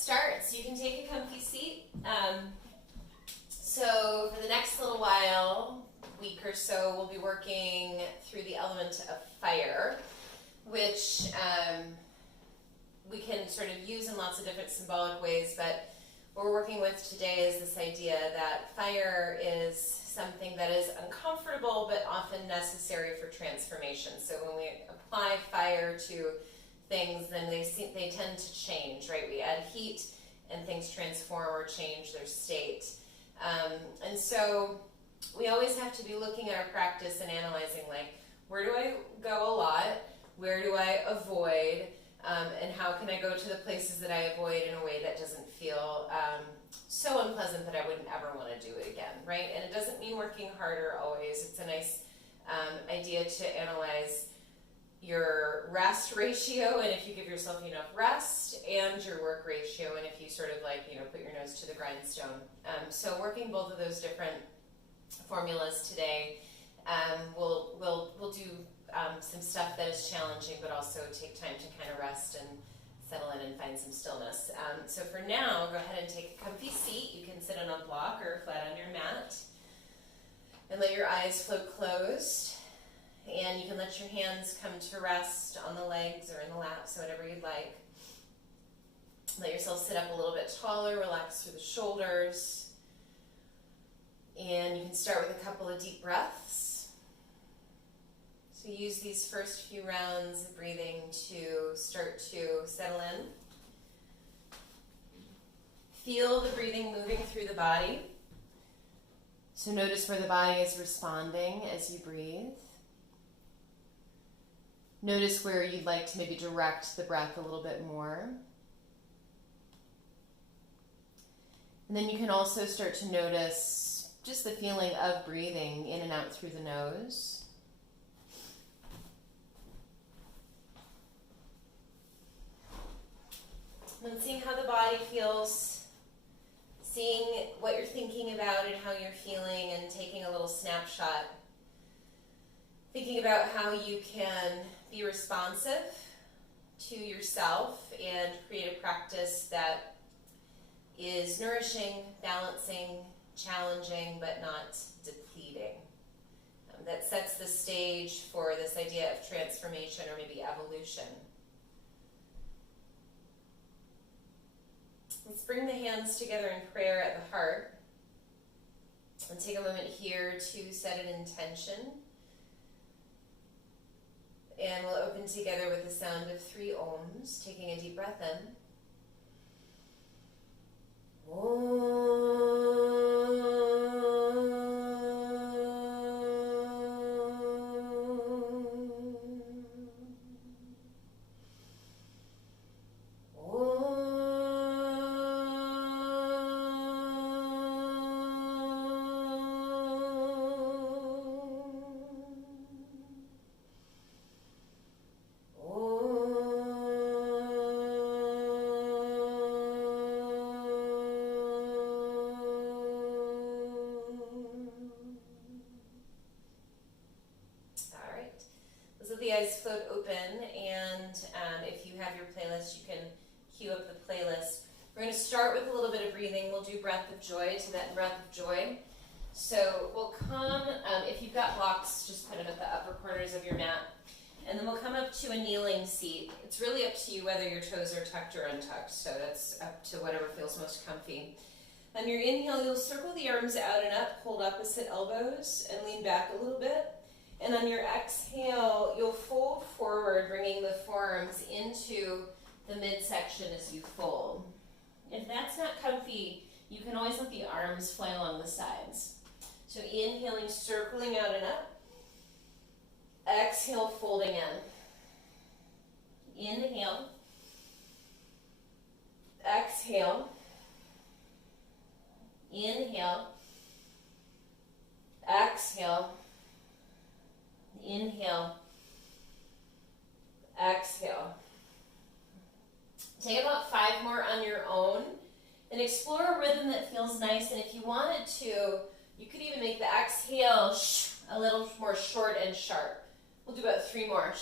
start. So you can take a comfy seat. So for the next little while, week or so, we'll be working through the element of fire, which we can sort of use in lots of different symbolic ways, but what we're working with today is this idea that fire is something that is uncomfortable but often necessary for transformation. So when we apply fire to things, then they tend to change, right? We add heat and things transform or change their state. And so we always have to be looking at our practice and analyzing, like, where do I go a lot? Where do I avoid? And how can I go to the places that I avoid in a way that doesn't feel so unpleasant that I wouldn't ever want to do it again, right? And it doesn't mean working harder always. It's a nice idea to analyze your rest ratio, and if you give yourself enough rest, and your work ratio, and if you sort of put your nose to the grindstone. So working both of those different formulas today, we'll do some stuff that is challenging, but also take time to kind of rest and settle in and find some stillness. So for now, go ahead and take a comfy seat. You can sit on a block or flat on your mat, and let your eyes float closed. And you can let your hands come to rest on the legs or in the lap, so whatever you'd like. Let yourself sit up a little bit taller, relax through the shoulders. And you can start with a couple of deep breaths. So use these first few rounds of breathing to start to settle in. Feel the breathing moving through the body. So notice where the body is responding as you breathe. Notice where you'd like to maybe direct the breath a little bit more. And then you can also start to notice just the feeling of breathing in and out through the nose. And then seeing how the body feels, seeing what you're thinking about and how you're feeling, and taking a little snapshot. Thinking about how you can be responsive to yourself and create a practice that is nourishing, balancing, challenging, but not depleting. That sets the stage for this idea of transformation or maybe evolution. Let's bring the hands together in prayer at the heart and take a moment here to set an intention. And we'll open together with the sound of 3 ohms, taking a deep breath in. The eyes float open, and if you have your playlist, you can cue up the playlist. We're going to start with a little bit of breathing. We'll do breath of joy, Tibetan breath of joy. So we'll come, if you've got blocks, just put them at the upper corners of your mat. And then we'll come up to a kneeling seat. It's really up to you whether your toes are tucked or untucked, so that's up to whatever feels most comfy. On your inhale, you'll circle the arms out and up, hold opposite elbows, and lean back a little bit. And on your exhale, you'll fold forward, bringing the forearms into the midsection as you fold. If that's not comfy, you can always let the arms fly along the sides. So inhaling, circling out and up. Exhale, folding in. Inhale. Exhale. Inhale. Exhale. Inhale, exhale. Take about 5 more on your own and explore a rhythm that feels nice. And if you wanted to, you could even make the exhale a little more short and sharp. We'll do about 3 more.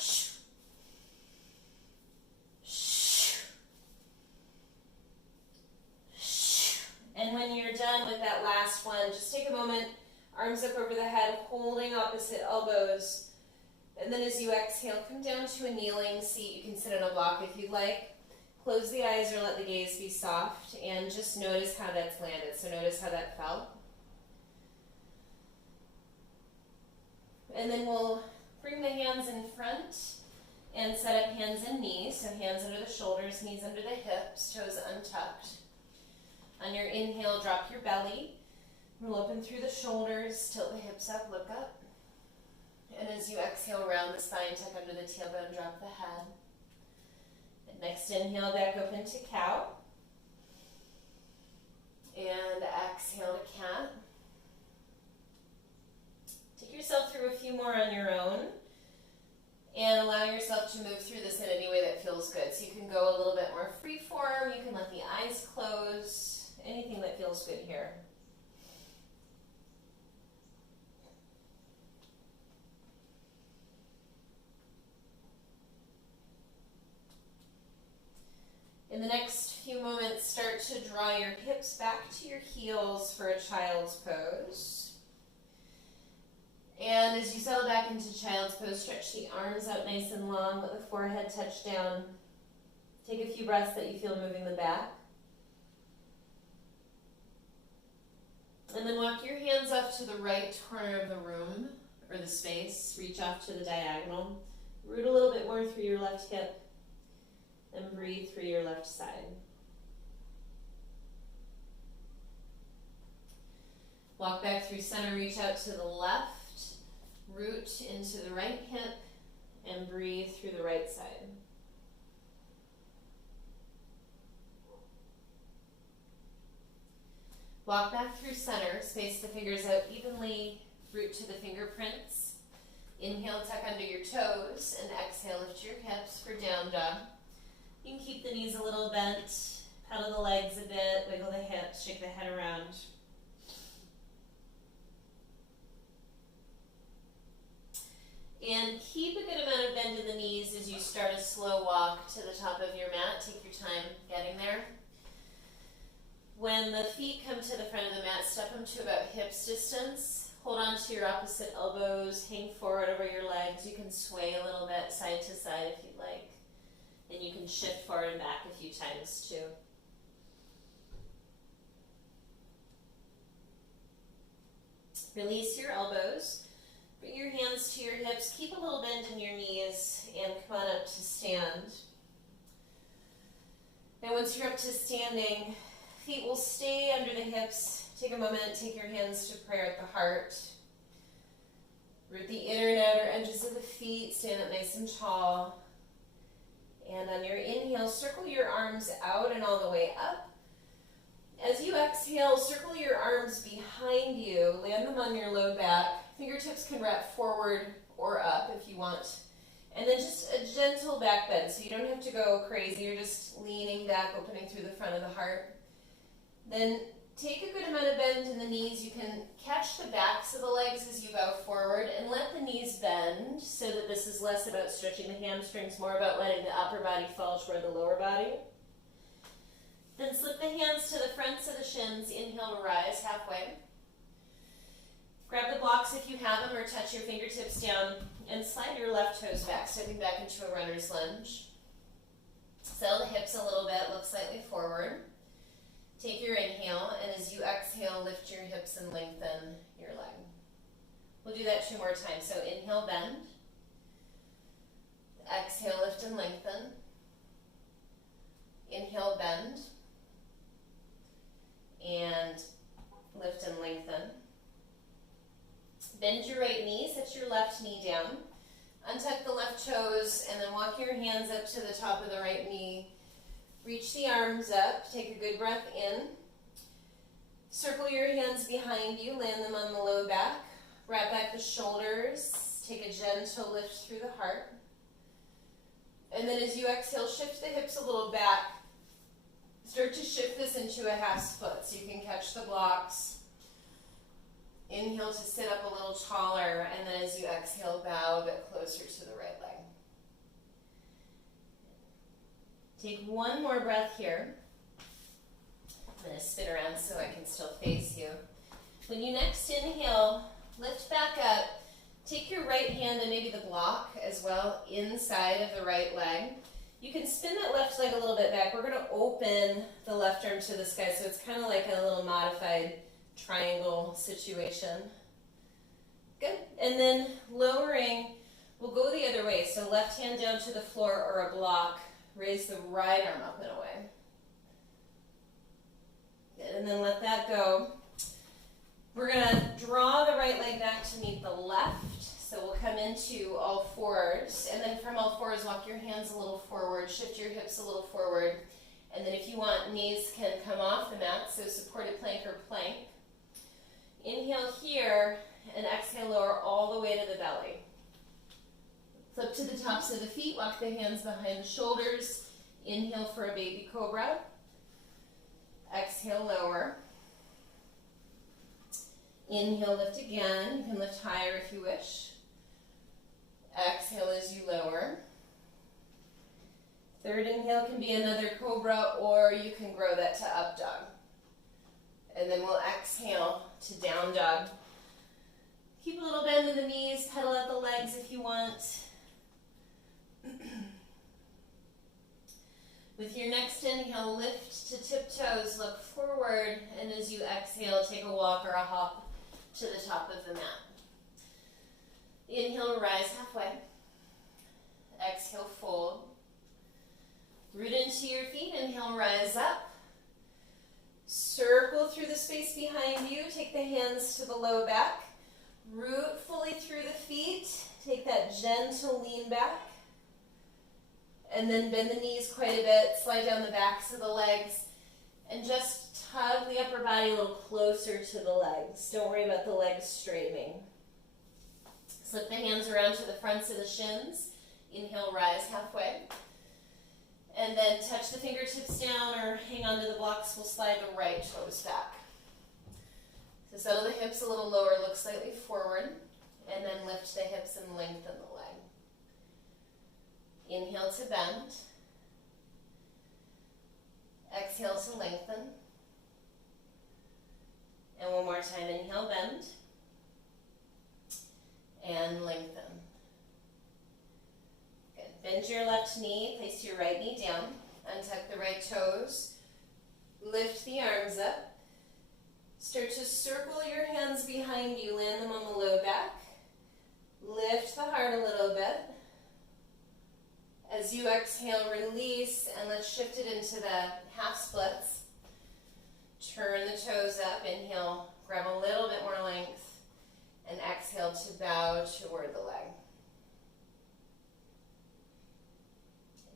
And when you're done with that last one, just take a moment, arms up over the head, holding opposite elbows. And then as you exhale, come down to a kneeling seat. You can sit on a block if you'd like. Close the eyes or let the gaze be soft, and just notice how that's landed. So notice how that felt. And then we'll bring the hands in front and set up hands and knees. So hands under the shoulders, knees under the hips, toes untucked. On your inhale, drop your belly. Roll open through the shoulders, tilt the hips up, look up. And as you exhale, round the spine, tuck under the tailbone, drop the head. And next inhale, back open to cow. And exhale to cat. Take yourself through a few more on your own. And allow yourself to move through this in any way that feels good. So you can go a little bit more free form. You can let the eyes close. Anything that feels good here. In the next few moments, start to draw your hips back to your heels for a child's pose. And as you settle back into child's pose, stretch the arms out nice and long, let the forehead touch down. Take a few breaths that you feel moving the back. And then walk your hands off to the right corner of the room, or the space. Reach off to the diagonal. Root a little bit more through your left hip. And breathe through your left side. Walk back through center, reach out to the left, root into the right hip, and breathe through the right side. Walk back through center, space the fingers out evenly, root to the fingerprints. Inhale, tuck under your toes, and exhale, lift your hips for down dog. You can keep the knees a little bent, pedal the legs a bit, wiggle the hips, shake the head around. And keep a good amount of bend in the knees as you start a slow walk to the top of your mat. Take your time getting there. When the feet come to the front of the mat, step them to about hips distance. Hold on to your opposite elbows, hang forward over your legs. You can sway a little bit side to side if you'd like. And you can shift forward and back a few times too. Release your elbows. Bring your hands to your hips. Keep a little bend in your knees and come on up to stand. Now once you're up to standing, feet will stay under the hips. Take a moment, take your hands to prayer at the heart. Root the inner and outer edges of the feet. Stand up nice and tall. And on your inhale, circle your arms out and all the way up. As you exhale, circle your arms behind you. Land them on your low back. Fingertips can wrap forward or up if you want. And then just a gentle back bend. So you don't have to go crazy. You're just leaning back, opening through the front of the heart. Then take a good amount of bend in the knees. You can catch the backs of the legs as you bow forward and let the knees bend so that this is less about stretching the hamstrings, more about letting the upper body fall toward the lower body. Then slip the hands to the fronts of the shins. Inhale to rise halfway. Grab the blocks if you have them or touch your fingertips down and slide your left toes back, stepping back into a runner's lunge. Settle the hips a little bit, look slightly forward. Take your inhale, and as you exhale, lift your hips and lengthen your leg. We'll do that 2 more times. So inhale, bend. Exhale, lift and lengthen. Inhale, bend. And lift and lengthen. Bend your right knee, set your left knee down. Untuck the left toes, and then walk your hands up to the top of the right knee. Reach the arms up, take a good breath in. Circle your hands behind you, land them on the low back. Wrap back the shoulders, take a gentle lift through the heart. And then as you exhale, shift the hips a little back. Start to shift this into a half split so you can catch the blocks. Inhale to sit up a little taller, and then as you exhale, bow a bit closer to the right leg. Take one more breath here. I'm going to spin around so I can still face you. When you next inhale, lift back up. Take your right hand and maybe the block as well inside of the right leg. You can spin that left leg a little bit back. We're going to open the left arm to the sky, so it's kind of like a little modified triangle situation. Good. And then lowering, we'll go the other way. So left hand down to the floor or a block. Raise the right arm up and away. Good. And then let that go. We're going to draw the right leg back to meet the left. So we'll come into all fours. And then from all fours, walk your hands a little forward. Shift your hips a little forward. And then if you want, knees can come off the mat. So supported plank or plank. Inhale here. And exhale, lower all the way to the belly. Flip to the tops of the feet, walk the hands behind the shoulders. Inhale for a baby cobra. Exhale, lower. Inhale, lift again. You can lift higher if you wish. Exhale as you lower. Third inhale can be another cobra, or you can grow that to up dog. And then we'll exhale to down dog. Keep a little bend in the knees, pedal out the legs if you want. With your next inhale, lift to tiptoes, look forward, and as you exhale, take a walk or a hop to the top of the mat. Inhale, rise halfway. Exhale, fold. Root into your feet, inhale, rise up. Circle through the space behind you, take the hands to the low back. Root fully through the feet. Take that gentle lean back. And then bend the knees quite a bit. Slide down the backs of the legs. And just tug the upper body a little closer to the legs. Don't worry about the legs straightening. Slip the hands around to the fronts of the shins. Inhale, rise halfway. And then touch the fingertips down or hang onto the blocks. We'll slide the right toes back. So settle the hips a little lower, look slightly forward, and then lift the hips and lengthen the leg. Inhale to bend. Exhale to lengthen. And one more time, inhale, bend. And lengthen. Good. Bend your left knee, place your right knee down, untuck the right toes, lift the arms up. Start to circle your hands behind you, land them on the low back. Lift the heart a little bit. As you exhale, release, and let's shift it into the half splits. Turn the toes up, inhale, grab a little bit more length, and exhale to bow toward the leg.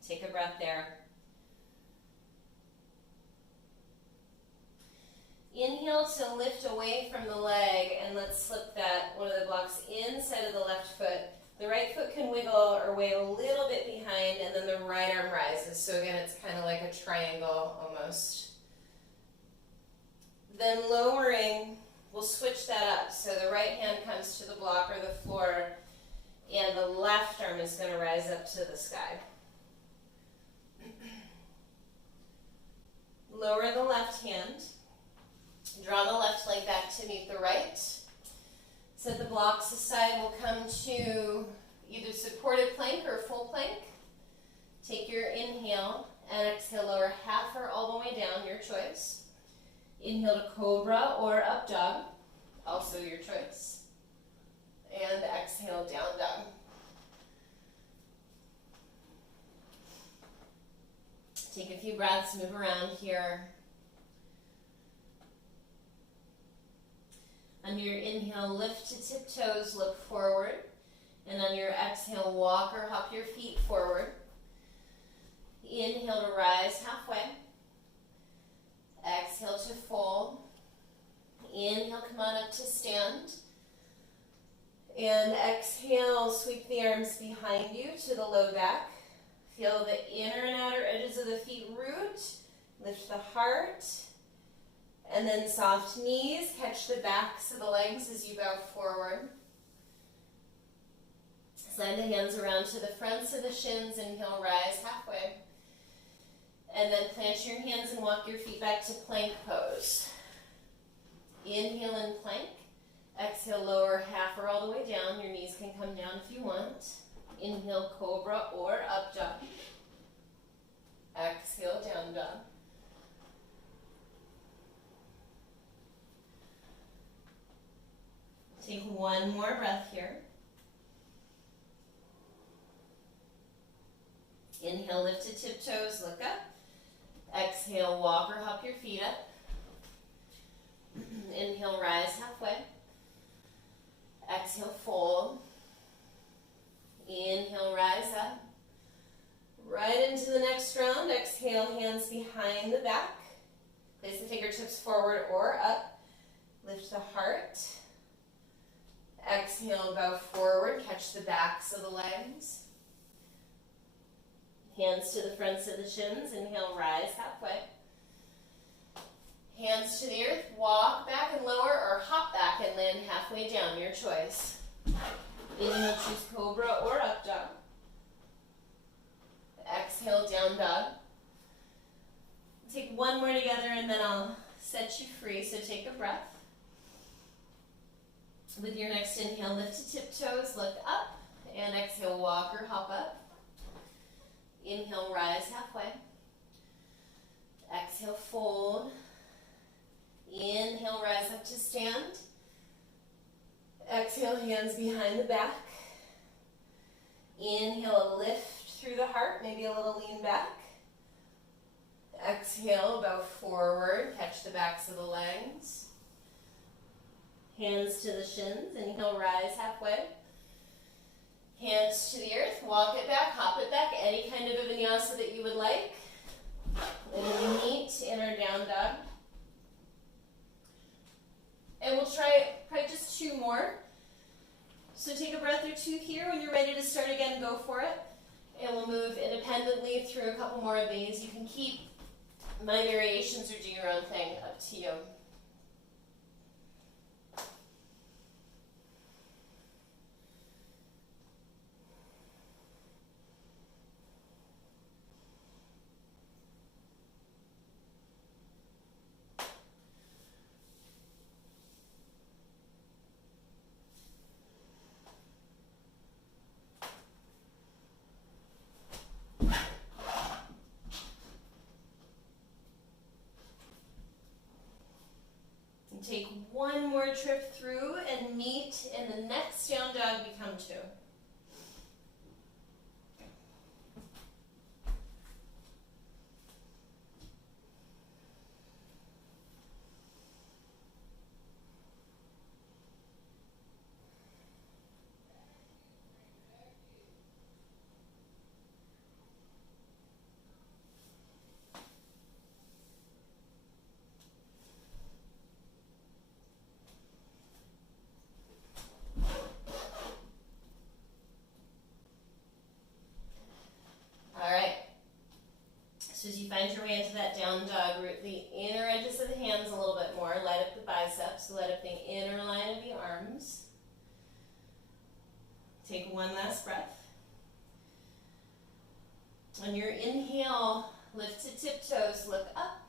Take a breath there. Inhale to lift away from the leg, and let's slip that one of the blocks inside of the left foot. The right foot can wiggle or wave a little bit behind, and then the right arm rises. So again, it's kind of like a triangle almost. Then lowering, we'll switch that up. So the right hand comes to the block or the floor, and the left arm is going to rise up to the sky. Lower the left hand. Draw the left leg back to meet the right. Set the blocks aside. We'll come to either supported plank or full plank. Take your inhale and exhale, lower half or all the way down, your choice. Inhale to cobra or up dog, also your choice. And exhale, down dog. Take a few breaths, move around here. On your inhale, lift to tiptoes, look forward. And on your exhale, walk or hop your feet forward. Inhale to rise halfway. Exhale to fold. Inhale, come on up to stand. And exhale, sweep the arms behind you to the low back. Feel the inner and outer edges of the feet root. Lift the heart. And then soft knees, catch the backs of the legs as you bow forward. Slide the hands around to the fronts of the shins, inhale, rise halfway. And then plant your hands and walk your feet back to plank pose. Inhale in plank. Exhale, lower half or all the way down. Your knees can come down if you want. Inhale, cobra or up dog. Exhale, down dog. Take one more breath here. Inhale, lift to tiptoes, look up. Exhale, walk or hop your feet up. Inhale, rise halfway. Exhale, fold. Inhale, rise up. Right into the next round. Exhale, hands behind the back. Place the fingertips forward or up. Lift the heart. Exhale, bow forward. Catch the backs of the legs. Hands to the fronts of the shins. Inhale, rise halfway. Hands to the earth. Walk back and lower or hop back and land halfway down. Your choice. Inhale, choose cobra or up dog. Exhale, down dog. Take one more together and then I'll set you free. So take a breath. With your next inhale, lift to tiptoes, look up. And exhale, walk or hop up. Inhale, rise halfway. Exhale, fold. Inhale, rise up to stand. Exhale, hands behind the back. Inhale, lift through the heart, maybe a little lean back. Exhale, bow forward, catch the backs of the legs. Hands to the shins. Inhale, rise halfway. Hands to the earth, walk it back, hop it back, any kind of a vinyasa that you would like. And then neat inner down dog. And we'll try probably just two more. So take a breath or two here. When you're ready to start again, go for it. And we'll move independently through a couple more of these. You can keep my variations or do your own thing, up to you. Take one more trip through and meet in the next down dog we come to. So as you find your way into that down dog, root the inner edges of the hands a little bit more. Light up the biceps, light up the inner line of the arms. Take one last breath. On your inhale, lift to tiptoes, look up.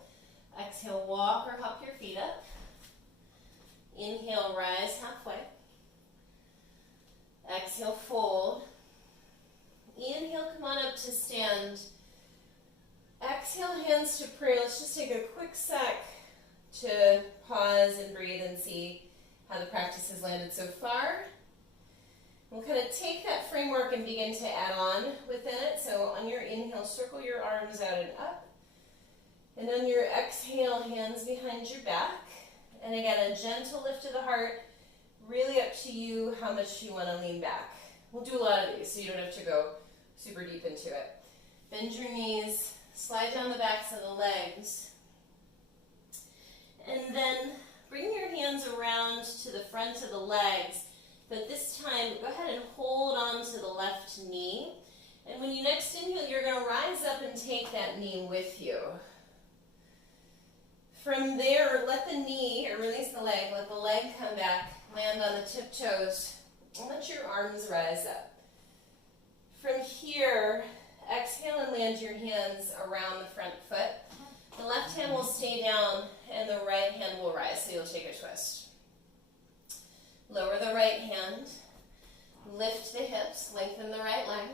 Exhale, walk or hop your feet up. Inhale, rise halfway. Exhale, fold. Inhale, come on up to stand. Exhale, hands to prayer. Let's just take a quick sec to pause and breathe and see how the practice has landed so far. We'll kind of take that framework and begin to add on within it. So on your inhale, circle your arms out and up. And on your exhale, hands behind your back. And again, a gentle lift of the heart. Really up to you how much you want to lean back. We'll do a lot of these, so you don't have to go super deep into it. Bend your knees. Slide down the backs of the legs. And then bring your hands around to the front of the legs. But this time, go ahead and hold on to the left knee. And when you next inhale, you're going to rise up and take that knee with you. From there, let the knee, or release the leg, let the leg come back, land on the tiptoes, and let your arms rise up. From here, Exhale and land your hands around the front foot. The left hand will stay down and the right hand will rise, so you'll take a twist. Lower the right hand, lift the hips, lengthen the right leg.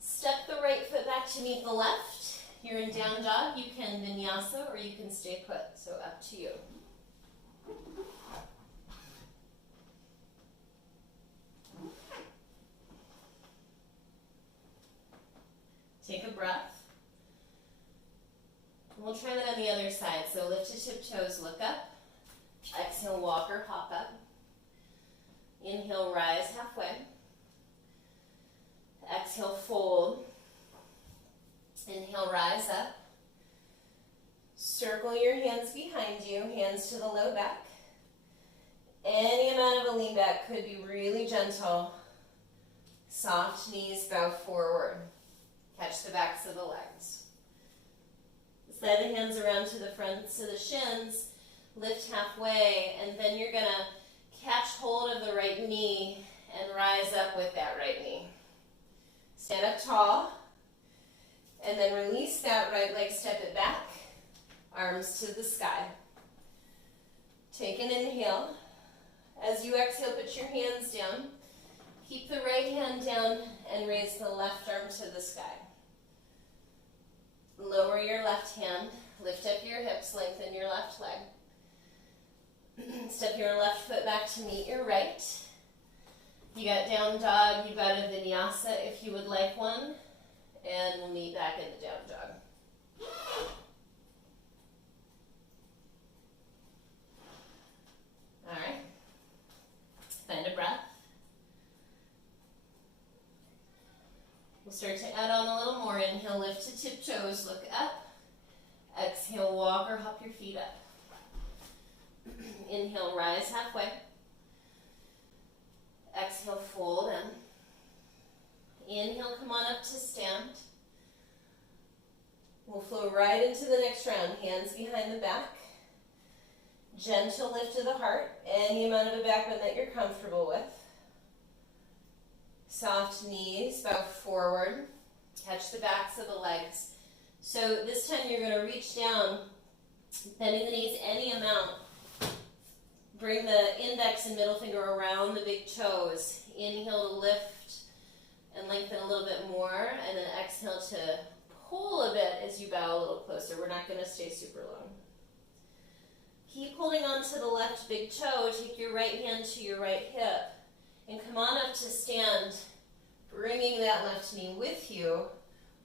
Step the right foot back to meet the left. You're in down dog, you can vinyasa or you can stay put, so up to you. Take a breath. We'll try that on the other side. So lift to tiptoes, look up. Exhale, walk or hop up. Inhale, rise halfway. Exhale, fold. Inhale, rise up. Circle your hands behind you, hands to the low back. Any amount of a lean back could be really gentle. Soft knees, bow forward. Catch the backs of the legs. Slide the hands around to the fronts of the shins, lift halfway, and then you're gonna catch hold of the right knee and rise up with that right knee. Stand up tall, and then release that right leg, step it back, arms to the sky. Take an inhale. As you exhale, put your hands down. Keep the right hand down and raise the left arm to the sky. Lower your left hand, lift up your hips, lengthen your left leg. Step your left foot back to meet your right. You got down dog, you've got a vinyasa if you would like one, and we'll meet back in the down dog. All right, find a breath. We'll start to add on a little more. Inhale, lift to tiptoes, look up. Exhale, walk or hop your feet up. Inhale, rise halfway. Exhale, fold in. Inhale, come on up to stand. We'll flow right into the next round. Hands behind the back. Gentle lift of the heart. Any amount of a back bend that you're comfortable with. Soft knees, bow forward, catch the backs of the legs. So this time you're going to reach down, bending the knees any amount. Bring the index and middle finger around the big toes. Inhale to lift and lengthen a little bit more, and then exhale to pull a bit as you bow a little closer. We're not going to stay super long. Keep holding on to the left big toe. Take your right hand to your right hip. And come on up to stand, bringing that left knee with you.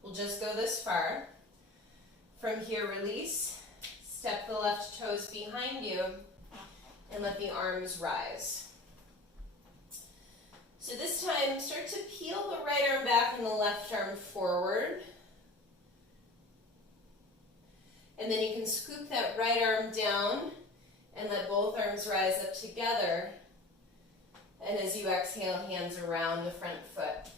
We'll just go this far. From here, release. Step the left toes behind you and let the arms rise. So this time, start to peel the right arm back and the left arm forward. And then you can scoop that right arm down and let both arms rise up together. And as you exhale, hands around the front foot.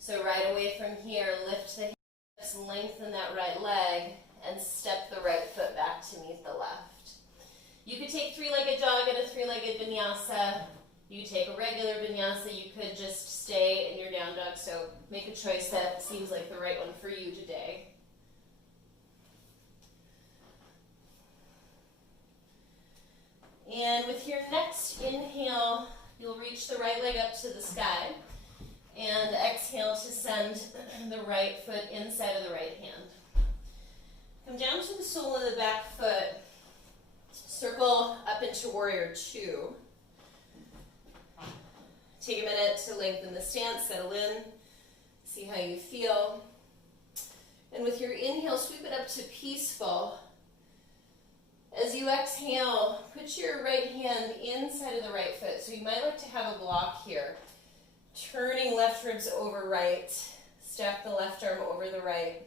So right away from here, lift the hips, lengthen that right leg, and step the right foot back to meet the left. You could take three-legged dog and a three-legged vinyasa. You could take a regular vinyasa. You could just stay in your down dog. So make a choice that seems like the right one for you today. And with your next inhale, you'll reach the right leg up to the sky, and exhale to send the right foot inside of the right hand. Come down to the sole of the back foot, circle up into warrior two. Take a minute to lengthen the stance, settle in, see how you feel. And with your inhale, sweep it up to peaceful. As you exhale, put your right hand inside of the right foot. So you might like to have a block here. Turning left ribs over right. Stack the left arm over the right.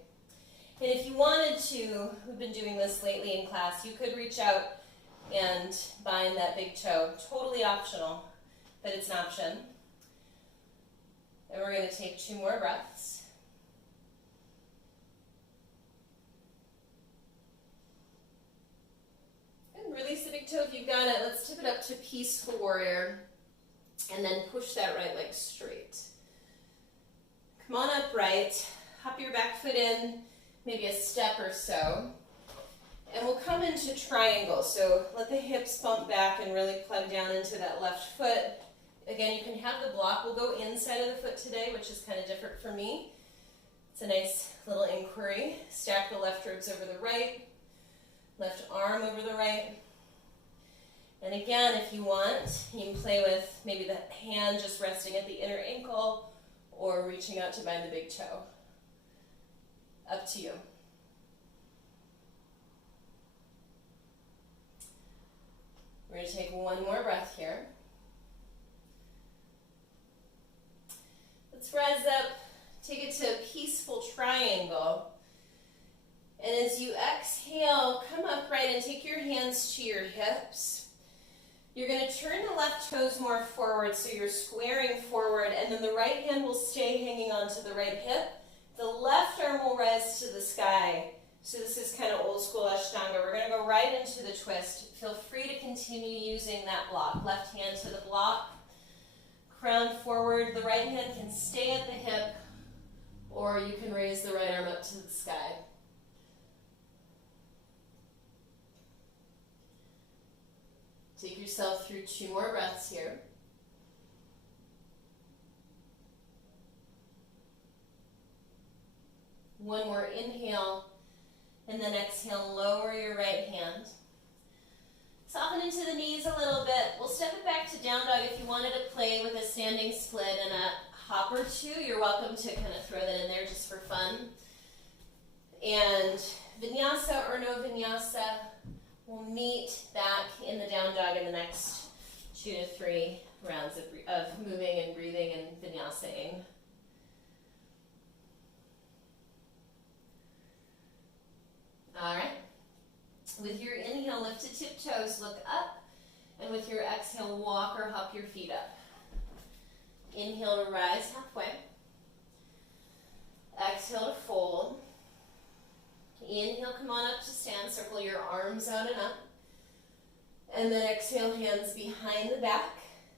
And if you wanted to, we've been doing this lately in class, you could reach out and bind that big toe. Totally optional, but it's an option. And we're going to take 2 more breaths. Release the big toe if you've got it. Let's tip it up to peaceful warrior. And then push that right leg straight. Come on upright, hop your back foot in, maybe a step or so. And we'll come into triangle. So let the hips bump back and really plug down into that left foot. Again, you can have the block. We'll go inside of the foot today, which is kind of different for me. It's a nice little inquiry. Stack the left ribs over the right, left arm over the right. And again, if you want, you can play with maybe the hand just resting at the inner ankle or reaching out to bind the big toe. Up to you. We're going to take one more breath here. Let's rise up, take it to a peaceful triangle. And as you exhale, come upright and take your hands to your hips. You're going to turn the left toes more forward, so you're squaring forward, and then the right hand will stay hanging onto the right hip. The left arm will rise to the sky. So this is kind of old school Ashtanga. We're going to go right into the twist. Feel free to continue using that block. Left hand to the block, crown forward. The right hand can stay at the hip, or you can raise the right arm up to the sky. Take yourself through 2 more breaths here. One more inhale, and then exhale, lower your right hand. Soften into the knees a little bit. We'll step it back to down dog. If you wanted to play with a standing split and a hop or two, you're welcome to kind of throw that in there just for fun. And vinyasa or no vinyasa, we'll meet back in the down dog in the next 2 to 3 rounds of moving and breathing and vinyasaing. All right. With your inhale, lift to tiptoes, look up. And with your exhale, walk or hop your feet up. Inhale to rise halfway. Exhale to fold. Inhale, come on up to stand. Circle your arms out and up. And then exhale, hands behind the back,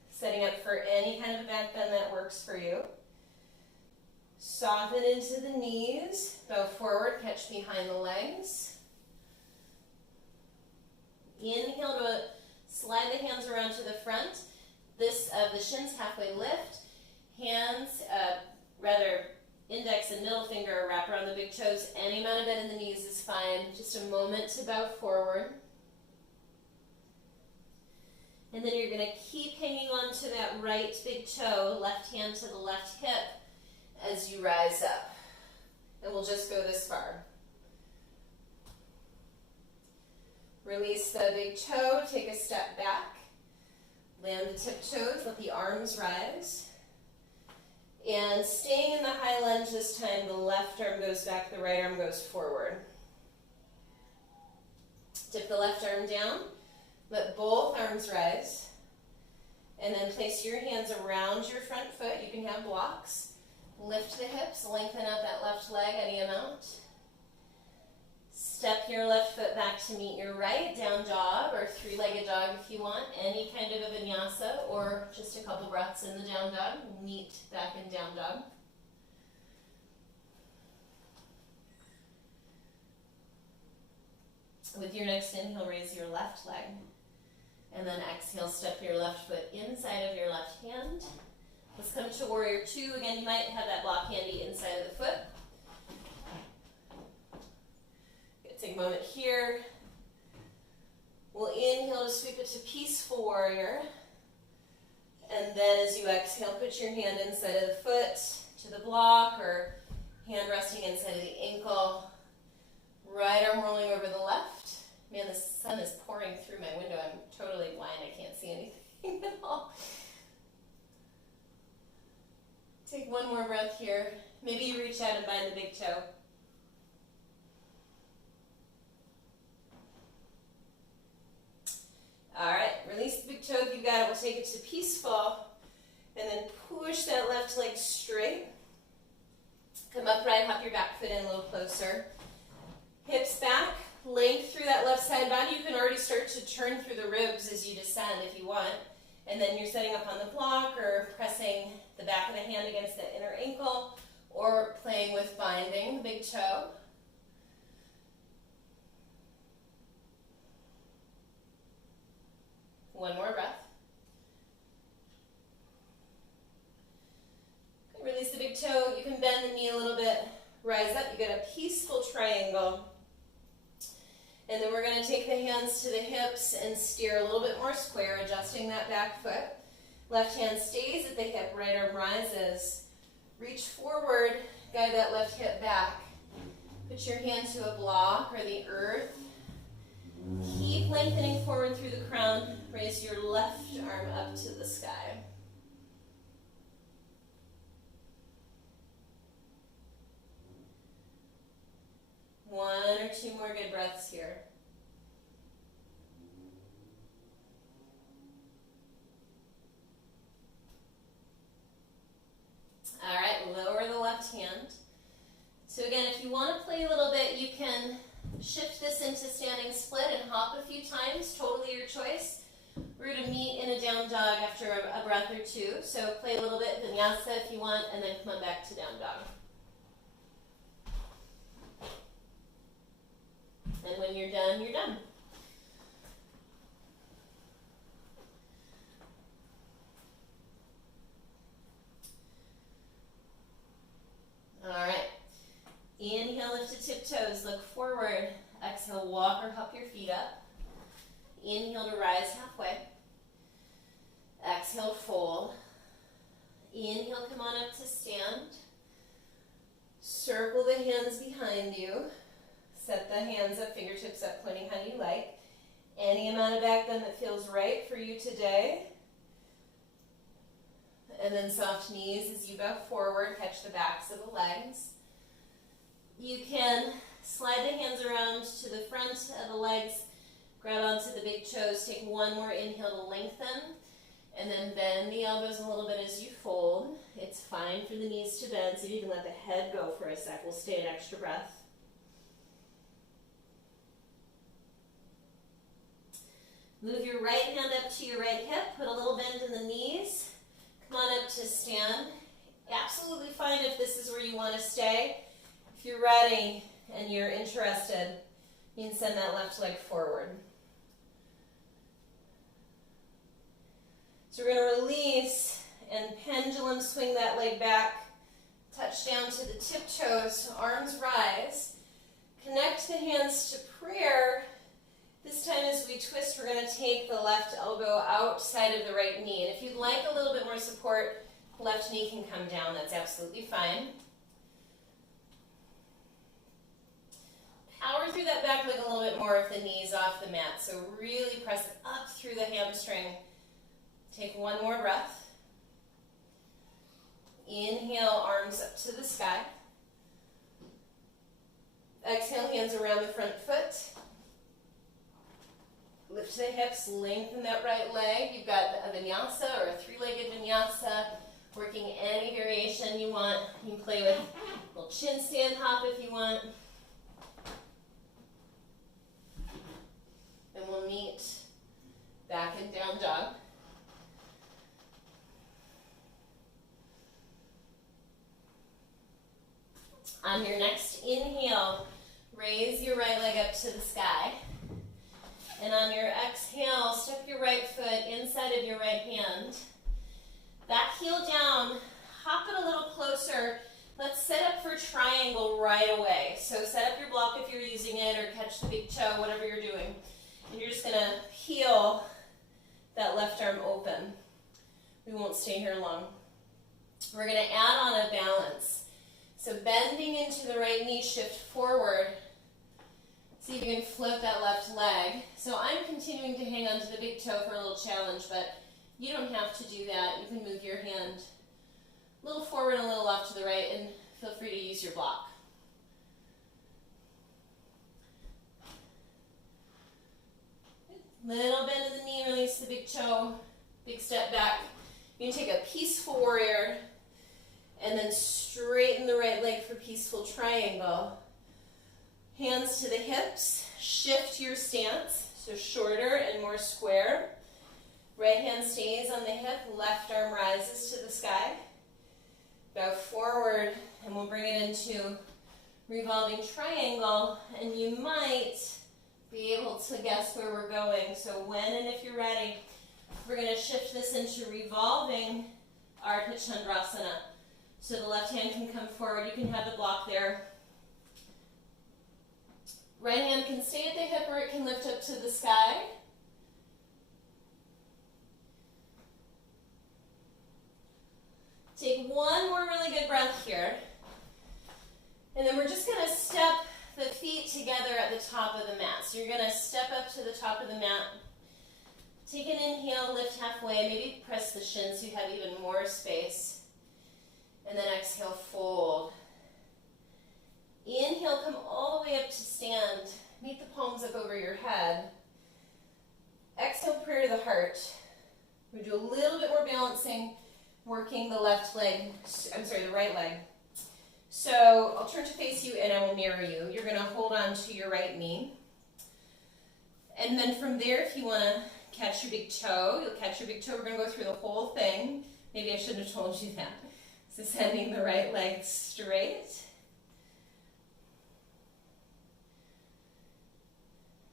setting up for any kind of back bend that works for you. Soften into the knees, bow forward, catch behind the legs. Inhale to slide the hands around to the front. The shins halfway lift. Hands, index and middle finger wrap around the big toes. Any amount of bend in the knees is fine. Just a moment to bow forward. And then you're going to keep hanging on to that right big toe, left hand to the left hip as you rise up. And we'll just go this far. Release the big toe, take a step back. Land the tiptoes, let the arms rise. And staying in the high lunge this time, the left arm goes back, the right arm goes forward. Tip the left arm down, let both arms rise, and then place your hands around your front foot. You can have blocks. Lift the hips, lengthen out that left leg any amount. Step your left foot back to meet your right, down dog or 3-legged dog if you want, any kind of a vinyasa or just a couple breaths in the down dog. Meet back in down dog. With your next inhale, raise your left leg. And then exhale, step your left foot inside of your left hand. Let's come to warrior 2. Again, you might have that block handy inside of the foot. Take a moment here. We'll inhale to sweep it to peaceful warrior. And then as you exhale, put your hand inside of the foot to the block or hand resting inside of the ankle. Right arm rolling over the left. Man, the sun is pouring through my window. I'm totally blind. I can't see anything at all. Take one more breath here. Maybe you reach out and bind the big toe. All right, release the big toe if you got it. We'll take it to peaceful. And then push that left leg straight. Come upright, hop your back foot in a little closer. Hips back, length through that left side body. You can already start to turn through the ribs as you descend if you want. And then you're setting up on the block or pressing the back of the hand against the inner ankle. or playing with binding the big toe. One more breath. Release the big toe. You can bend the knee a little bit. Rise up. You get a peaceful triangle. And then we're going to take the hands to the hips and steer a little bit more square, adjusting that back foot. Left hand stays at the hip, right arm rises. Reach forward, guide that left hip back. Put your hand to a block or the earth. Keep lengthening forward through the crown. Raise your left arm up to the sky. One or two more good breaths here. All right, lower the left hand. So again, if you want to play a little bit, you can shift this into standing split and hop a few times, totally your choice. We're going to meet in a down dog after a breath or two. So play a little bit vinyasa if you want, and then come on back to down dog. And when you're done, you're done. All right. Inhale, lift to tiptoes, look forward. Exhale, walk or hop your feet up. Inhale to rise halfway. Exhale, fold. Inhale, come on up to stand. Circle the hands behind you. Set the hands up, fingertips up, pointing how you like. Any amount of back bend that feels right for you today. And then soft knees as you bow forward, catch the backs of the legs. You can slide the hands around to the front of the legs, grab onto the big toes, take one more inhale to lengthen, and then bend the elbows a little bit as you fold. It's fine for the knees to bend, so you can let the head go for a sec. We'll stay an extra breath. Move your right hand up to your right hip, put a little bend in the knees. Come on up to stand. Absolutely fine if this is where you want to stay. If you're ready and you're interested, you can send that left leg forward. So we're going to release and pendulum swing that leg back. Touch down to the tiptoes, arms rise. Connect the hands to prayer. This time as we twist, we're going to take the left elbow outside of the right knee. And if you'd like a little bit more support, left knee can come down. That's absolutely fine. Power through that back leg a little bit more if the knee's off the mat. So really press it up through the hamstring. Take one more breath. Inhale, arms up to the sky. Exhale, hands around the front foot. Lift the hips, lengthen that right leg. You've got a vinyasa or a three-legged vinyasa, working any variation you want. You can play with a little chin stand hop if you want. And we'll meet back in down dog. On your next inhale, raise your right leg up to the sky. And on your exhale, step your right foot inside of your right hand. Back heel down, hop it a little closer. Let's set up for triangle right away. So set up your block if you're using it, or catch the big toe, whatever you're doing. And you're just gonna heel that left arm open. We won't stay here long. We're gonna add on a balance. So bending into the right knee, shift forward. See if you can float that left leg. So I'm continuing to hang on to the big toe for a little challenge, but you don't have to do that. You can move your hand a little forward and a little off to the right, and feel free to use your block. Little bend of the knee, release the big toe, big step back. You can take a peaceful warrior and then straighten the right leg for peaceful triangle. Hands to the hips, shift your stance, so shorter and more square. Right hand stays on the hip, left arm rises to the sky. Bow forward and we'll bring it into revolving triangle, and you might be able to guess where we're going. So when and if you're ready, we're going to shift this into revolving Ardha Chandrasana. So the left hand can come forward, you can have the block there. Right hand can stay at the hip or it can lift up to the sky. Take one more really good breath here. And then we're just going to step the feet together at the top of the mat. So you're going to step up to the top of the mat. Take an inhale, lift halfway, maybe press the shins so you have even more space. And then exhale, fold. Inhale, come all the way up to stand. Meet the palms up over your head. Exhale, prayer to the heart. We do a little bit more balancing, working the the right leg. So I'll turn to face you and I will mirror you. You're going to hold on to your right knee. And then from there, if you want to catch your big toe, you'll catch your big toe. We're going to go through the whole thing. Maybe I shouldn't have told you that. So sending the right leg straight.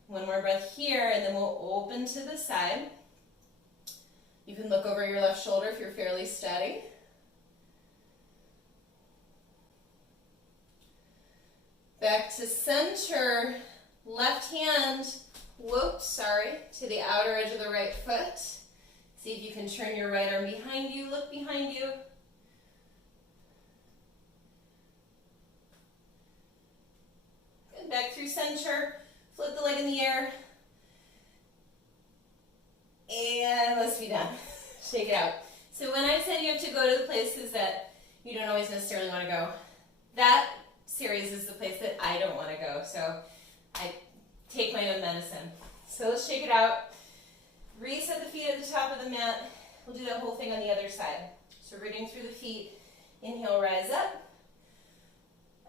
One more breath here, and then we'll open to the side. You can look over your left shoulder if you're fairly steady. Back to center, left hand, to the outer edge of the right foot. See if you can turn your right arm behind you, look behind you. Good, back through center, flip the leg in the air. And let's be done. Shake it out. So when I said you have to go to the places that you don't always necessarily want to go, that series is the place that I don't want to go. So I take my own medicine. So let's shake it out. Reset the feet at the top of the mat. We'll do that whole thing on the other side. So rigging through the feet. Inhale, rise up.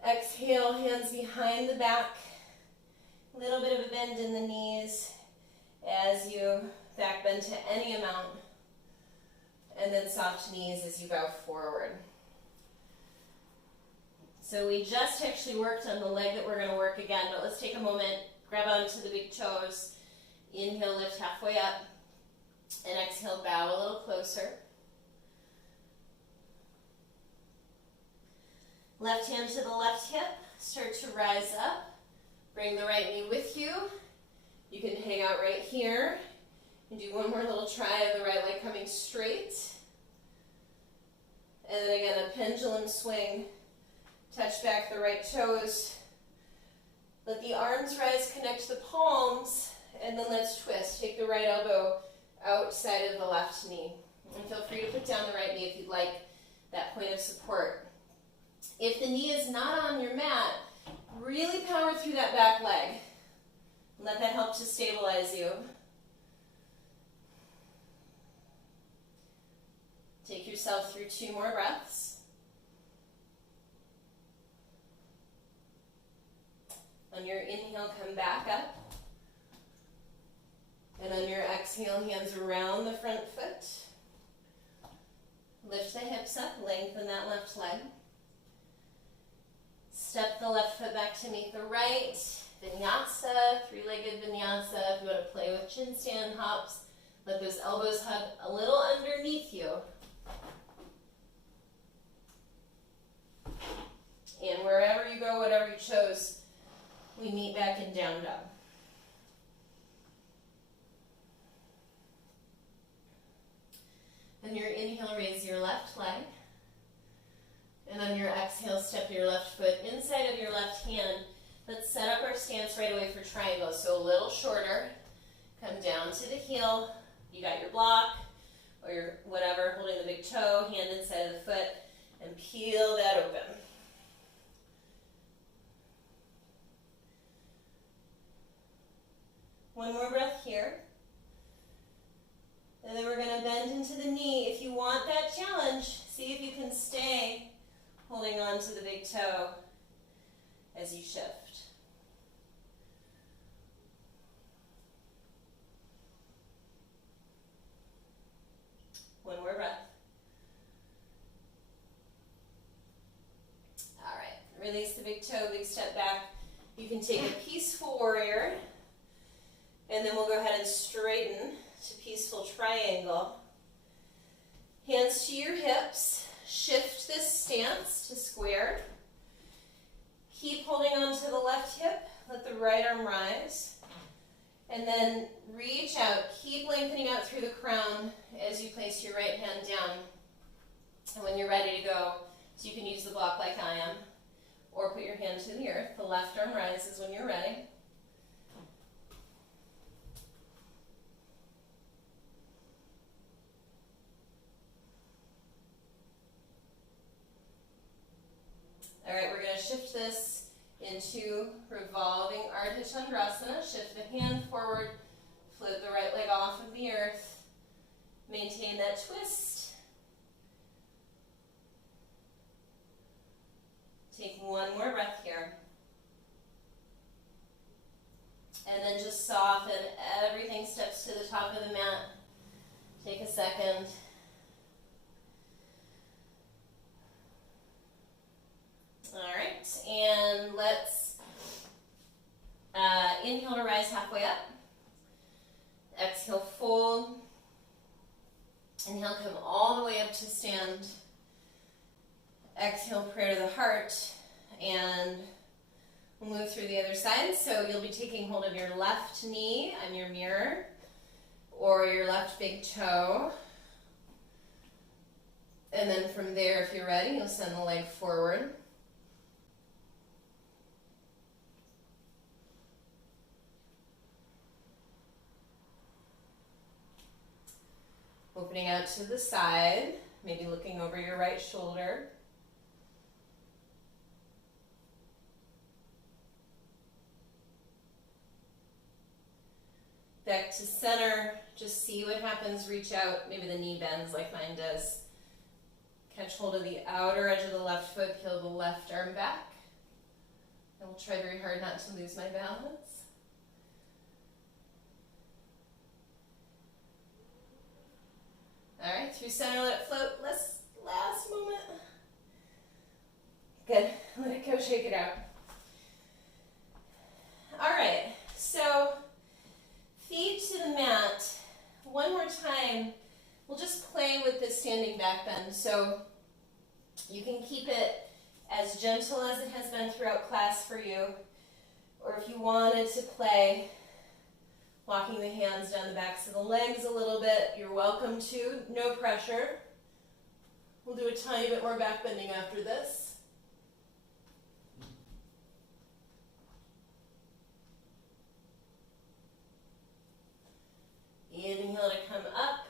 Exhale, hands behind the back. A little bit of a bend in the knees as you back bend to any amount. And then soft knees as you bow forward. So we just actually worked on the leg that we're going to work again, but let's take a moment, grab onto the big toes. Inhale, lift halfway up. And exhale, bow a little closer. Left hand to the left hip. Start to rise up. Bring the right knee with you. You can hang out right here. And do one more little try of the right leg coming straight. And then again, a pendulum swing. Touch back the right toes. Let the arms rise, connect the palms, and then let's twist. Take the right elbow outside of the left knee. And feel free to put down the right knee if you'd like that point of support. If the knee is not on your mat, really power through that back leg. Let that help to stabilize you. Take yourself through 2 more breaths. On your inhale, come back up. And on your exhale, hands around the front foot. Lift the hips up, lengthen that left leg. Step the left foot back to meet the right. Vinyasa, 3-legged vinyasa. If you want to play with chin stand hops, let those elbows hug a little underneath you. And wherever you go, whatever you chose, we meet back in down dog. On your inhale, raise your left leg. And on your exhale, step your left foot inside of your left hand. Let's set up our stance right away for triangle. So a little shorter. Come down to the heel. You got your block or your whatever, holding the big toe, hand inside of the foot, and peel that open. One more breath here. And then we're going to bend into the knee. If you want that challenge, see if you can stay holding on to the big toe as you shift. One more breath. big toe, big step back. You can take a peaceful warrior, and then we'll go ahead and straighten to peaceful triangle. Hands to your hips. Shift this stance to square. Keep holding on to the left hip. Let the right arm rise. And then reach out. Keep lengthening out through the crown as you place your right hand down. And when you're ready to go, so you can use the block like I am, or put your hand to the earth. The left arm rises when you're ready. All right, we're going to shift this into revolving Ardha Chandrasana. Shift the hand forward, flip the right leg off of the earth. Maintain that twist. Take one more breath here. And then just soften. Everything steps to the top of the mat. Take a second. All right, and let's inhale to rise halfway up. Exhale, fold. Inhale, come all the way up to stand. Exhale, prayer to the heart, and we'll move through the other side. So you'll be taking hold of your left knee on your mirror, or your left big toe. And then from there, if you're ready, you'll send the leg forward. Opening out to the side, maybe looking over your right shoulder. Back to center, just see what happens, reach out, maybe the knee bends like mine does. Catch hold of the outer edge of the left foot, peel the left arm back. I will try very hard not to lose my balance. All right, through center, let it float. Last moment. Good, let it go, shake it out. All right, so feet to the mat. One more time, we'll just play with this standing back bend. So you can keep it as gentle as it has been throughout class for you, or if you wanted to play walking the hands down the backs of the legs a little bit, you're welcome to, no pressure. We'll do a tiny bit more back bending after this. Inhale to come up.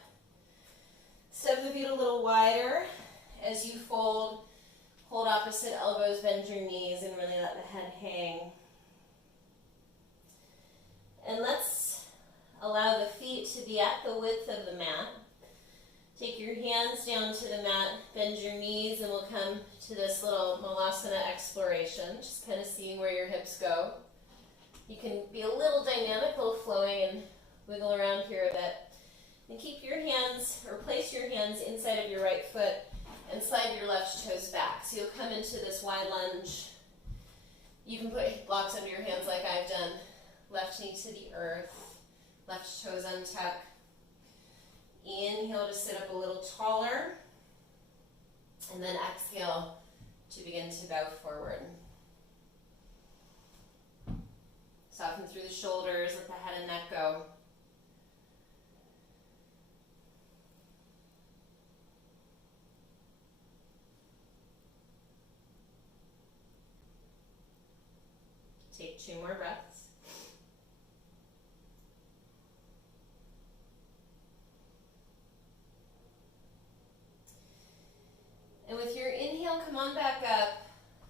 Step the feet a little wider as you fold. Hold opposite elbows, bend your knees, and really let the head hang. And let's allow the feet to be at the width of the mat. Take your hands down to the mat, bend your knees, and we'll come to this little Malasana exploration, just kind of seeing where your hips go. You can be a little dynamic, a little flowing, and wiggle around here a bit. And keep your hands, or place your hands inside of your right foot and slide your left toes back. So you'll come into this wide lunge. You can put blocks under your hands like I've done. Left knee to the earth. Left toes untuck. Inhale to sit up a little taller. And then exhale to begin to bow forward. Soften through the shoulders, let the head and neck go. Take 2 more breaths. And with your inhale, come on back up.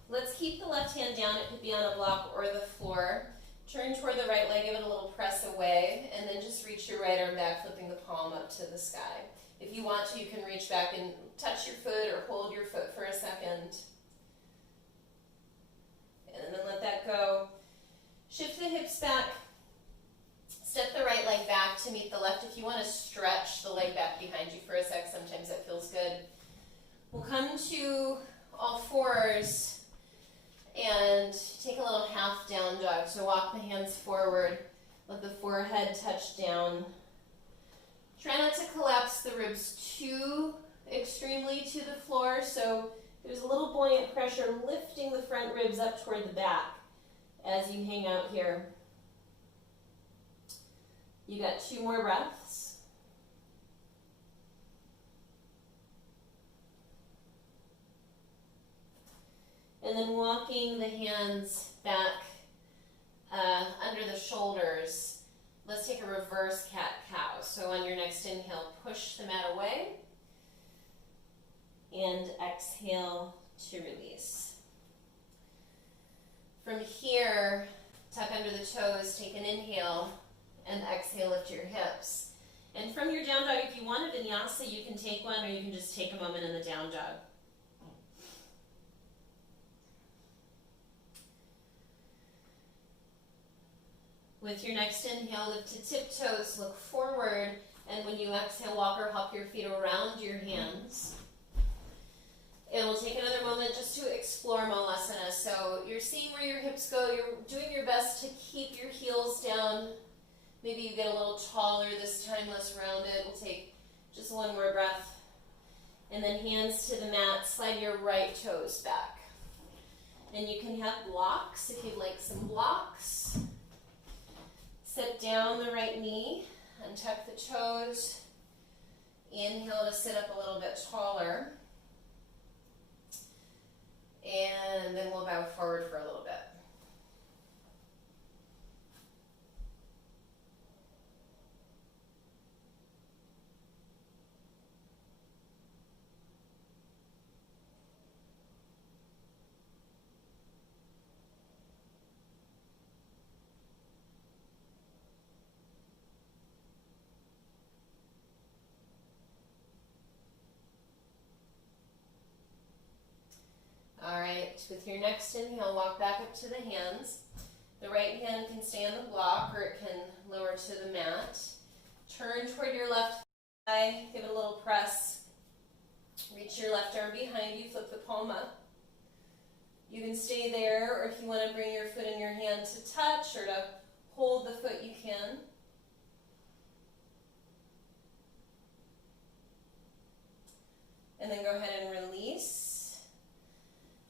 Let's keep the left hand down. It could be on a block or the floor. Turn toward the right leg, give it a little press away, and then just reach your right arm back, flipping the palm up to the sky. If you want to, you can reach back and touch your foot or hold your foot for a second. And then let that go. Shift the hips back. Step the right leg back to meet the left. If you want to stretch the leg back behind you for a sec, sometimes that feels good. We'll come to all fours and So walk the hands forward, let the forehead touch down. Try not to collapse the ribs too extremely to the floor, so there's a little buoyant pressure lifting the front ribs up toward the back as you hang out here. You got 2 more breaths. And then walking the hands back under the shoulders. Let's take a reverse cat-cow. So on your next inhale, push the mat away. And exhale to release. From here, tuck under the toes, take an inhale, and exhale, lift your hips. And from your down dog, if you want a vinyasa, you can take one, or you can just take a moment in the down dog. With your next inhale, lift to tiptoes, look forward, and when you exhale, walk or hop your feet around your hands. And we'll take another moment just to explore Malasana. So you're seeing where your hips go, you're doing your best to keep your heels down. Maybe you get a little taller this time, less rounded. We'll take just one more breath. And then hands to the mat, slide your right toes back. And you can have blocks if you'd like some blocks. Sit down the right knee and tuck the toes. Inhale to sit up a little bit taller. And then we'll bow forward for a little bit. All right, with your next inhale, walk back up to the hands. The right hand can stay on the block or it can lower to the mat. Turn toward your left thigh, give it a little press. Reach your left arm behind you, flip the palm up. You can stay there, or if you want to bring your foot in your hand to touch or to hold the foot, you can. And then go ahead and release.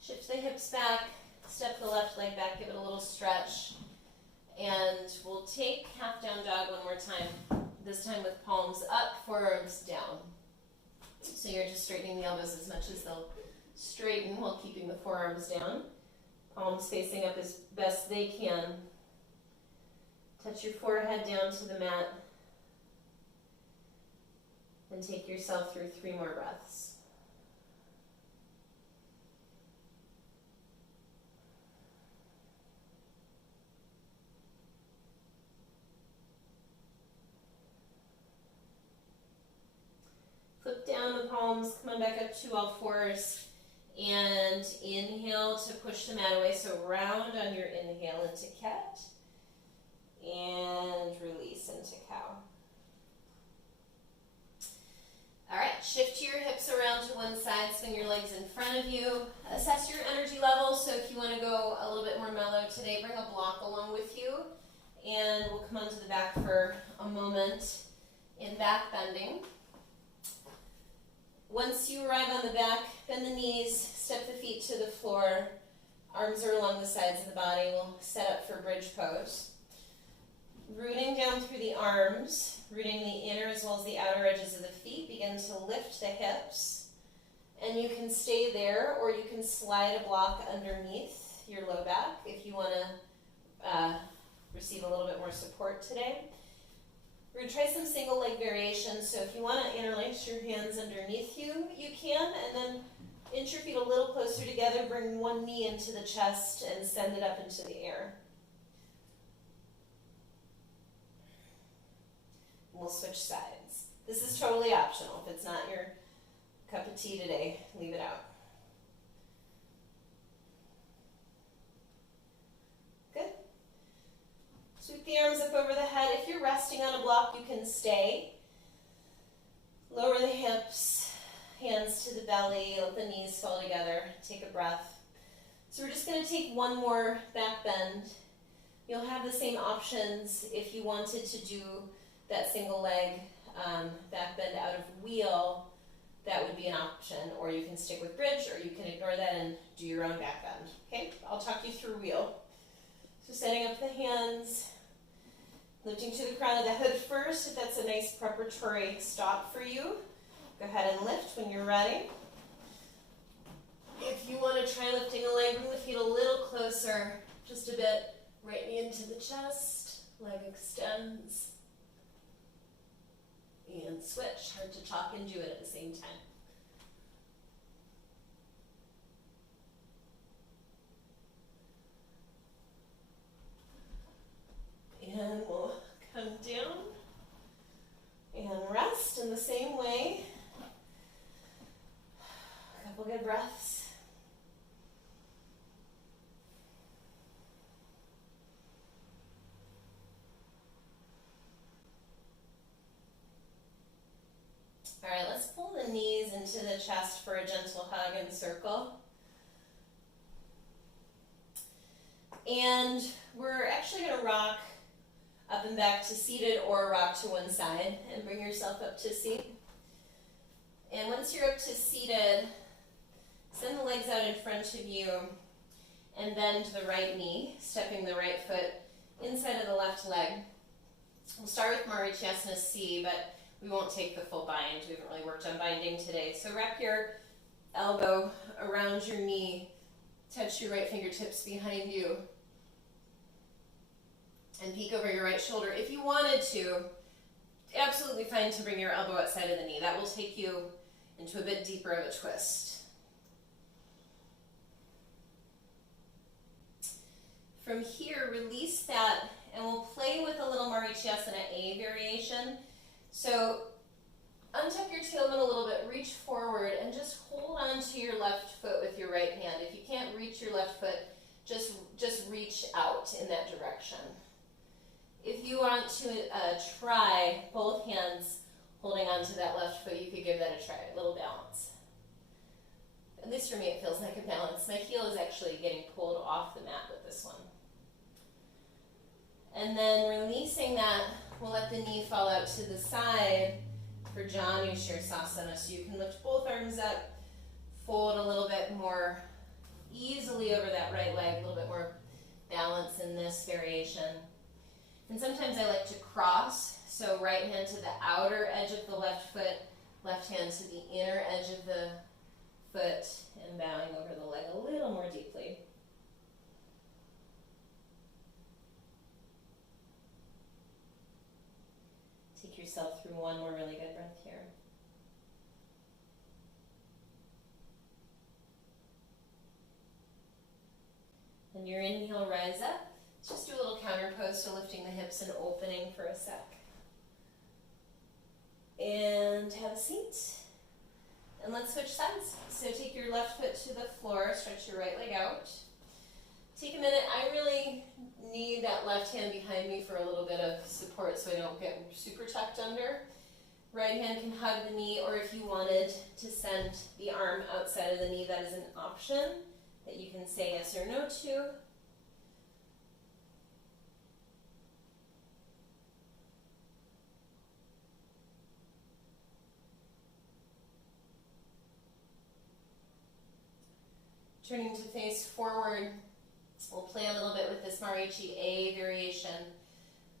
Shift the hips back, step the left leg back, give it a little stretch. And we'll take half down dog one more time, this time with palms up, forearms down. So you're just straightening the elbows as much as they'll straighten while keeping the forearms down. Palms facing up as best they can. Touch your forehead down to the mat. And take yourself through 3 more breaths. Flip down the palms, come on back up to all fours, and inhale to push the mat away. So round on your inhale into cat, and release into cow. All right, shift your hips around to one side, swing your legs in front of you. Assess your energy level, so if you want to go a little bit more mellow today, bring a block along with you, and we'll come onto the back for a moment in back bending. Once you arrive on the back, bend the knees, step the feet to the floor. Arms are along the sides of the body. We'll set up for bridge pose. Rooting down through the arms, rooting the inner as well as the outer edges of the feet. Begin to lift the hips. And you can stay there, or you can slide a block underneath your low back if you want to receive a little bit more support today. We're going to try some single leg variations, so if you want to interlace your hands underneath you, you can, and then inch your feet a little closer together, bring one knee into the chest and send it up into the air. We'll switch sides. This is totally optional. If it's not your cup of tea today, leave it out. Sweep the arms up over the head. If you're resting on a block, you can stay. Lower the hips, hands to the belly, let the knees fall together. Take a breath. So we're just going to take one more back bend. You'll have the same options if you wanted to do that single leg back bend out of wheel. That would be an option, or you can stick with bridge, or you can ignore that and do your own back bend. Okay, I'll talk you through wheel. So setting up the hands, lifting to the crown of the head first. If that's a nice preparatory stop for you, go ahead and lift when you're ready. If you want to try lifting a leg, bring the feet a little closer, just a bit, right knee into the chest, leg extends. And switch, hard to talk and do it at the same time. And we'll come down and rest in the same way. A couple good breaths. All right, let's pull the knees into the chest for a gentle hug and circle. And we're actually going to rock up and back to seated or rock to one side and bring yourself up to seat. And once you're up to seated, send the legs out in front of you and bend the right knee, stepping the right foot inside of the left leg. We'll start with Marichyasana C, but we won't take the full bind. We haven't really worked on binding today. So wrap your elbow around your knee, touch your right fingertips behind you, and peek over your right shoulder. If you wanted to, absolutely fine to bring your elbow outside of the knee. That will take you into a bit deeper of a twist. From here, release that, and we'll play with a little Marichyasana A variation. So untuck your tailbone a little bit, reach forward, and just hold on to your left foot with your right hand. If you can't reach your left foot, just reach out in that direction. If you want to try both hands holding onto that left foot, you could give that a try, a little balance. At least for me it feels like a balance. My heel is actually getting pulled off the mat with this one. And then releasing that, we'll let the knee fall out to the side for Janu Sirsasana. So you can lift both arms up, fold a little bit more easily over that right leg, a little bit more balance in this variation. And sometimes I like to cross, so right hand to the outer edge of the left foot, left hand to the inner edge of the foot, and bowing over the leg a little more deeply. Take yourself through one more really good breath here. And your inhale, rise up. Just do a little counter pose to lifting the hips and opening for a sec. And have a seat. And let's switch sides. So take your left foot to the floor, stretch your right leg out. Take a minute. I really need that left hand behind me for a little bit of support so I don't get super tucked under. Right hand can hug the knee, or if you wanted to send the arm outside of the knee, that is an option that you can say yes or no to. Turning to face forward, we'll play a little bit with this Marichi A variation.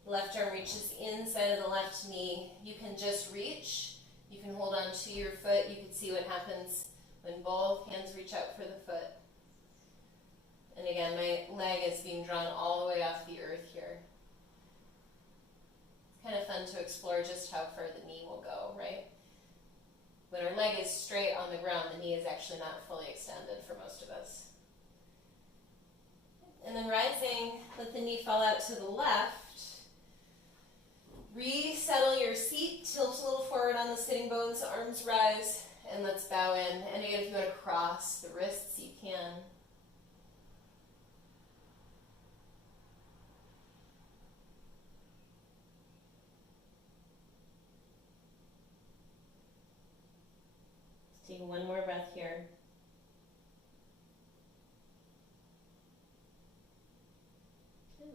Left arm reaches inside of the left knee. You can just reach. You can hold on to your foot. You can see what happens when both hands reach out for the foot. And again, my leg is being drawn all the way off the earth here. It's kind of fun to explore just how far the knee will go, right? When our leg is straight on the ground, the knee is actually not fully extended for most of us. And then rising, let the knee fall out to the left. Resettle your seat, tilt a little forward on the sitting bones, arms rise, and let's bow in. And again, if you want to cross the wrists, you can. Take one more breath here.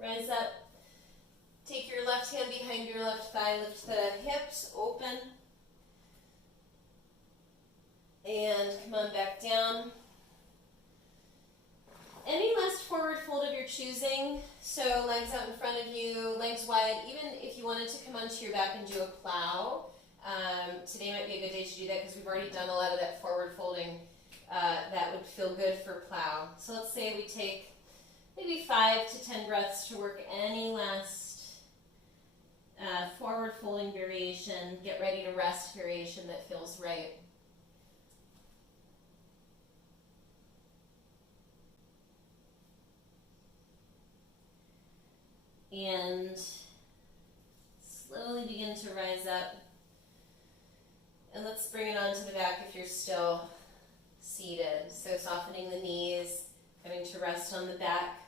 Rise up, thigh, lift the hips, open. And come on back down. Any last forward fold of your choosing. So legs out in front of you, legs wide. Even if you wanted to come onto your back and do a plow, today might be a good day to do that because we've already done a lot of that forward folding. That would feel good for plow. So let's say we take maybe 5 to 10 breaths to work any last forward folding variation, get ready to rest variation that feels right. And slowly begin to rise up. And let's bring it onto the back if you're still seated. So softening the knees, coming to rest on the back.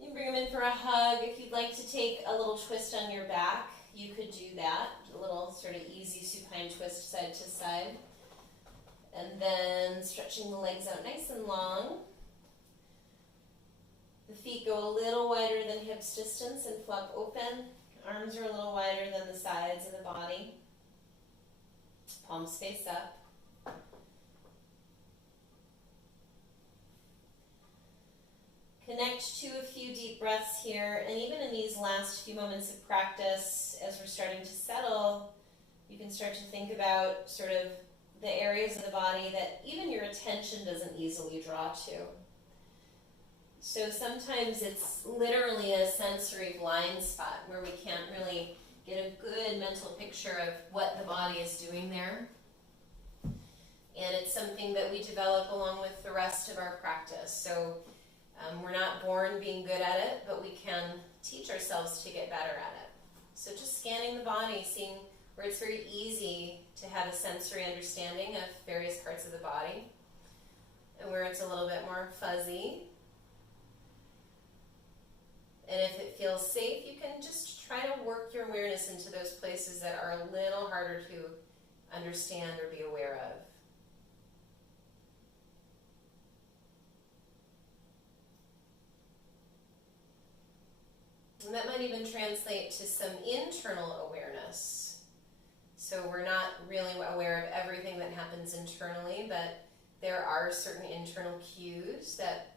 You can bring them in for a hug. If you'd like to take a little twist on your back, you could do that. A little sort of easy supine twist side to side. And then stretching the legs out nice and long. The feet go a little wider than hips distance and flop open. Arms are a little wider than the sides of the body. Palms face up. Connect to a few deep breaths here, and even in these last few moments of practice, as we're starting to settle, you can start to think about sort of the areas of the body that even your attention doesn't easily draw to. So sometimes it's literally a sensory blind spot where we can't really get a good mental picture of what the body is doing there. And it's something that we develop along with the rest of our practice. So we're not born being good at it, but we can teach ourselves to get better at it. So just scanning the body, seeing where it's very easy to have a sensory understanding of various parts of the body, and where it's a little bit more fuzzy. And if it feels safe, you can just try to work your awareness into those places that are a little harder to understand or be aware of. And that might even translate to some internal awareness. So we're not really aware of everything that happens internally, but there are certain internal cues that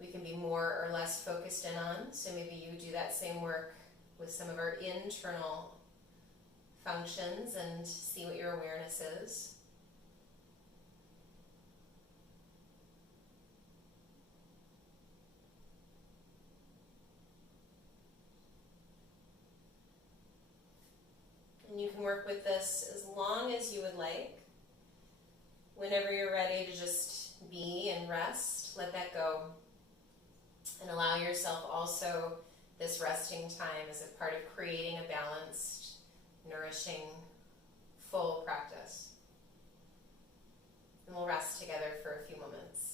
we can be more or less focused in on. So maybe you do that same work with some of our internal functions and see what your awareness is. And you can work with this as long as you would like. Whenever you're ready to just be and rest, let that go. And allow yourself also this resting time as a part of creating a balanced, nourishing, full practice. And we'll rest together for a few moments.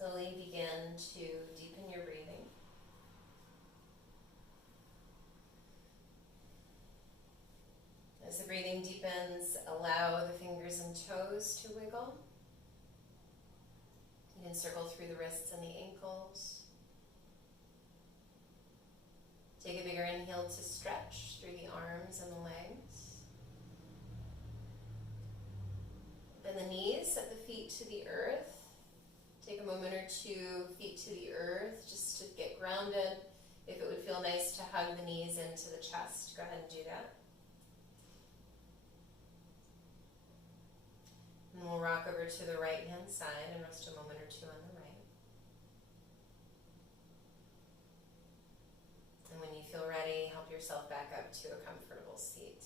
Slowly begin to deepen your breathing. As the breathing deepens, allow the fingers and toes to wiggle. You can circle through the wrists and the ankles. Take a bigger inhale to stretch through the arms and the legs. Bend the knees, set the feet to the earth. Take a moment or two, feet to the earth, just to get grounded. If it would feel nice to hug the knees into the chest, go ahead and do that. And we'll rock over to the right hand side and rest a moment or two on the right. And when you feel ready, help yourself back up to a comfortable seat.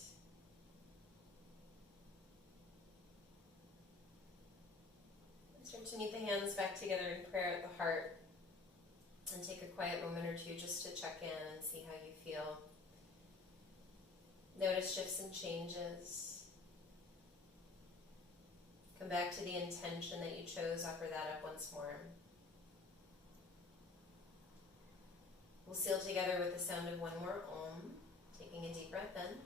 Start to meet the hands back together in prayer at the heart. And take a quiet moment or two just to check in and see how you feel. Notice shifts and changes. Come back to the intention that you chose, offer that up once more. We'll seal together with the sound of one more Om, taking a deep breath in.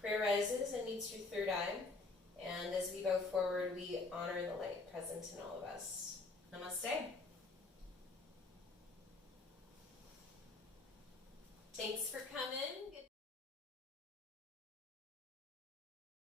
Prayer rises and meets your third eye, and as we go forward, we honor the light present in all of us. Namaste. Thanks for